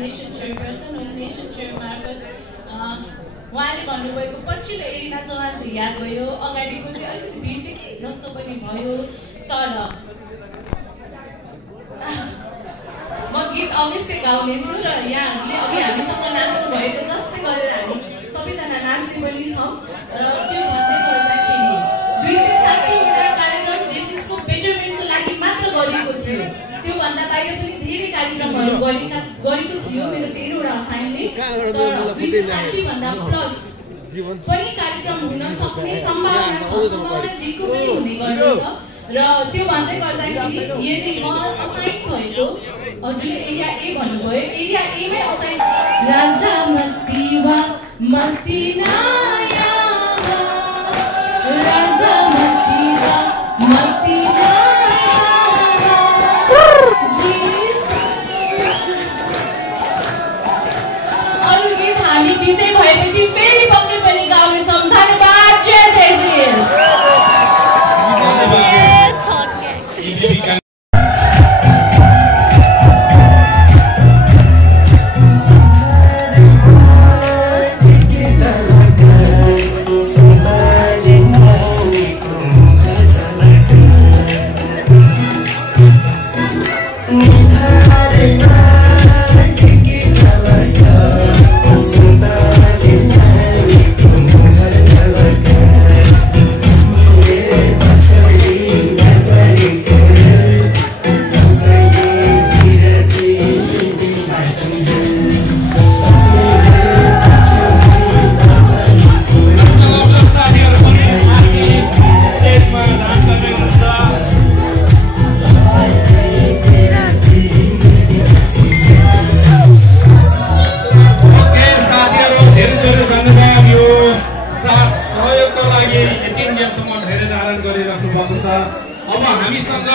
Nomination chairperson nomination chair मार्फत उहाँले भन्नुभएको पछिल्लो एलिना चौहान चाहिँ याद भयो, अगाडिको चाहिँ अलिकति बिर्सेँ जस्तो पनि भयो। तर म गीत अवश्य गाउनेछु र यहाँहरूले अघि हामीसँग नाच्नु भएको जस्तै गरेर हामी सबैजना नाच्ने पनि छौँ। र त्यो भन्दै गर्दाखेरि 260वटा कार्यक्रम जेसिसको बेटरमेन्टको लागि मात्र गरिएको थियो। त्योभन्दा बाहिर पनि धेरै कार्यक्रमहरू गरेको थियो मेरो 13वटा असाइनले। तर 260 भन्दा प्लस पनि कार्यक्रम हुन सक्ने सम्भावना छ, सम्भावना जेको पनि हुने गर्दछ। र त्यो भन्दै गर्दाखेरि यदि असाइन भएको हजुरले एरिया ए भन्नुभयो, एरिया ए मै असाइन राजा मतिवा मतिनाया राजा मतिवा मतिनाया अरू गीत हामी विजय भएपछि फेरि पक्कै पनि गाउनेछौँ। धन्यवाद। जय जेसिस। अब हामीसँग